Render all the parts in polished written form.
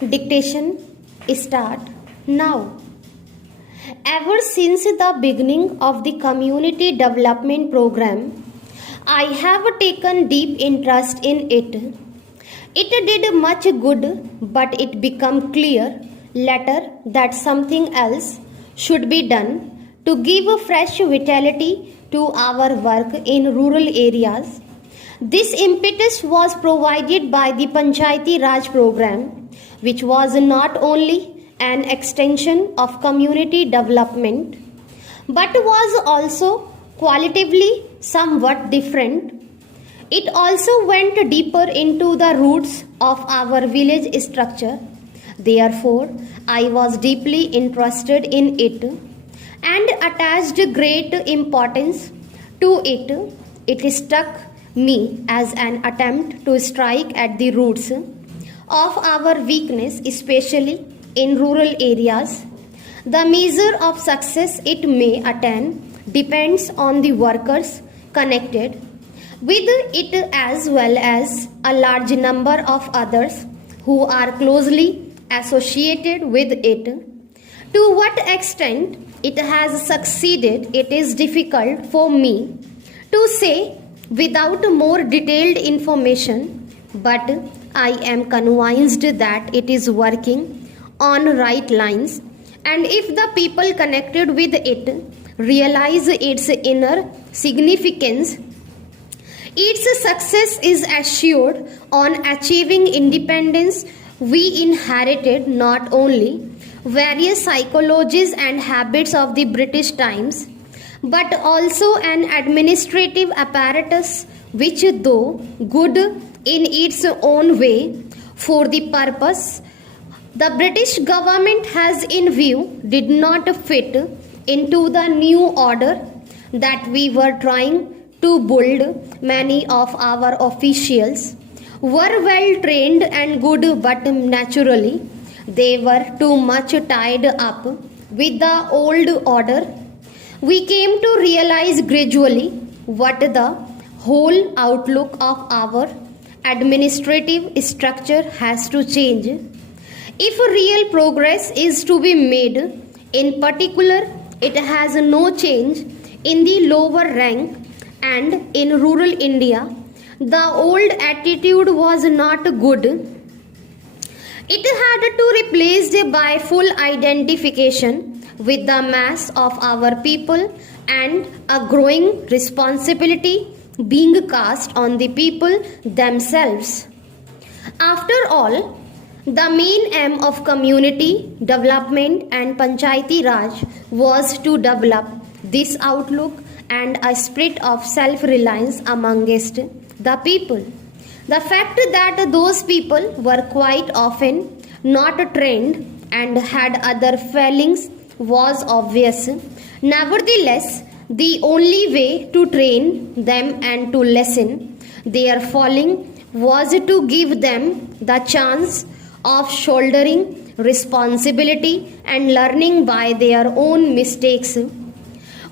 Dictation start now. Ever since the beginning of the community development program, I have taken deep interest in it. It did much good, but it became clear later that something else should be done to give a fresh vitality to our work in rural areas. This impetus was provided by the Panchayati Raj program, which was not only an extension of community development but was also qualitatively somewhat different. It also went deeper into the roots of our village structure. Therefore, I was deeply interested in it and attached great importance to it. It struck me as an attempt to strike at the roots of our weakness, especially in rural areas. The measure of success it may attain depends on the workers connected with it as well as a large number of others who are closely associated with it. To what extent it has succeeded, it is difficult for me to say without more detailed information, but I am convinced that it is working on right lines, and if the people connected with it realize its inner significance, its success is assured. On achieving independence, we inherited not only various psychologies and habits of the British times, but also an administrative apparatus which, though good in its own way for the purpose the British government has in view, did not fit into the new order that we were trying to build. Many of our officials were well trained and good, but naturally they were too much tied up with the old order. We came to realize gradually what the whole outlook of our administrative structure has to change. If real progress is to be made, in particular, it has no change in the lower rank, and in rural India, the old attitude was not good. It had to replaced by full identification with the mass of our people and a growing responsibility being cast on the people themselves. After all, the main aim of community development and Panchayati Raj was to develop this outlook and a spirit of self-reliance amongst the people. The fact that those people were quite often not trained and had other failings was obvious. Nevertheless, the only way to train them and to lessen their falling was to give them the chance of shouldering responsibility and learning by their own mistakes.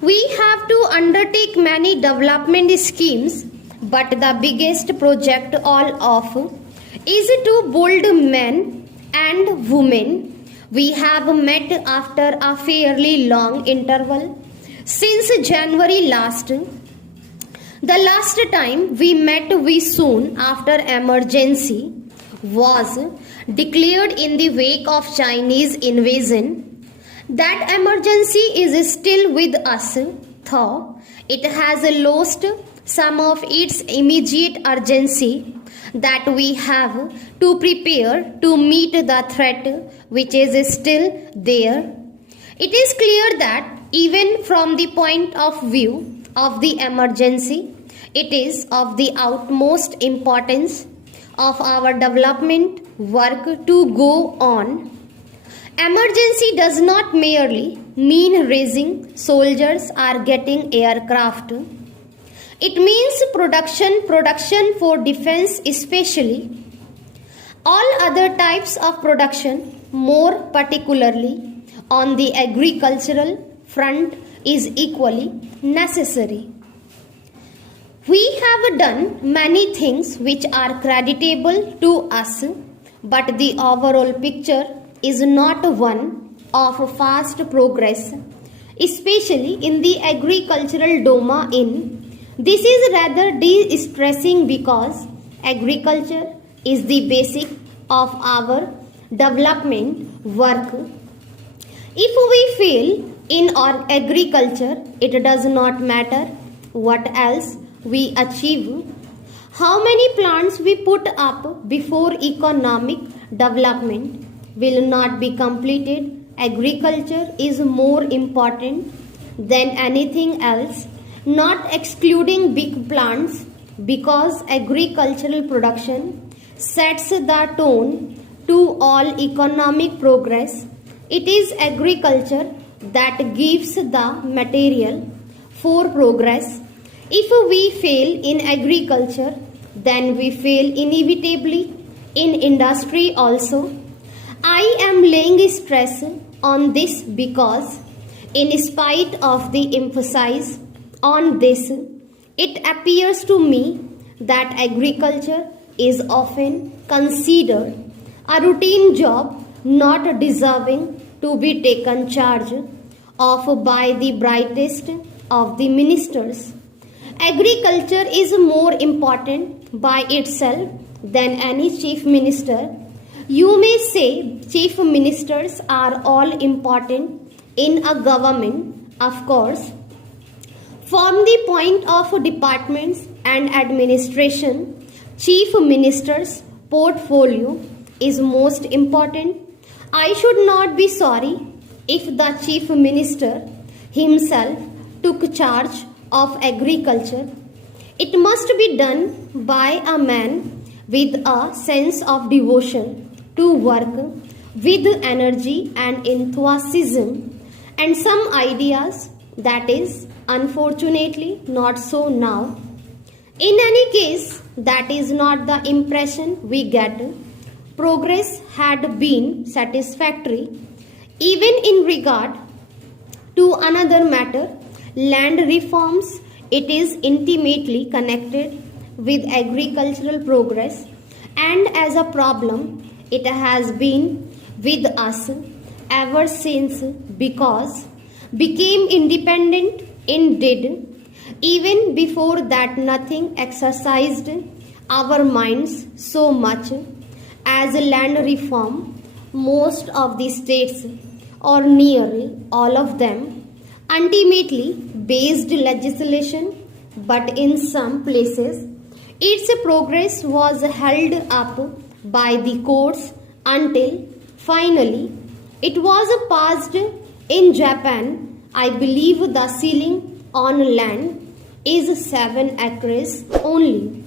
We have to undertake many development schemes, but the biggest project all of is to build men and women. We have met after a fairly long interval since January last. The last time we met, we soon after emergency was declared in the wake of Chinese invasion. That emergency is still with us, though it has lost some of its immediate urgency, that we have to prepare to meet the threat which is still there. It is clear that even from the point of view of the emergency, it is of the utmost importance of our development work to go on. Emergency does not merely mean raising soldiers or getting aircraft. It means production for defense especially. All other types of production, more particularly on the agricultural front, is equally necessary. We have done many things which are creditable to us, but the overall picture is not one of fast progress, especially in the agricultural domain. This is rather distressing because agriculture is the basic of our development work. If we fail in our agriculture, it does not matter what else we achieve. How many plants we put up before economic development will not be completed. Agriculture is more important than anything else, not excluding big plants, because agricultural production sets the tone to all economic progress. It is agriculture that gives the material for progress. If we fail in agriculture, then we fail inevitably in industry also. I am laying stress on this because, in spite of the emphasis on this, it appears to me that agriculture is often considered a routine job not deserving to be taken charge of by the brightest of the ministers. Agriculture is more important by itself than any chief minister. You may say chief ministers are all important in a government, of course. From the point of departments and administration, chief minister's portfolio is most important. I should not be sorry if the chief minister himself took charge of agriculture. It must be done by a man with a sense of devotion to work, with energy and enthusiasm, and some ideas. That is unfortunately not so now. In any case, that is not the impression we get. Progress had been satisfactory. Even in regard to another matter, land reforms, it is intimately connected with agricultural progress, and as a problem, it has been with us ever since, because became independent indeed. Even before that, nothing exercised our minds so much as land reform. Most of the states, or nearly all of them, ultimately based legislation, but in some places its progress was held up by the courts until finally it was passed. In Japan, I believe the ceiling on land is 7 acres only.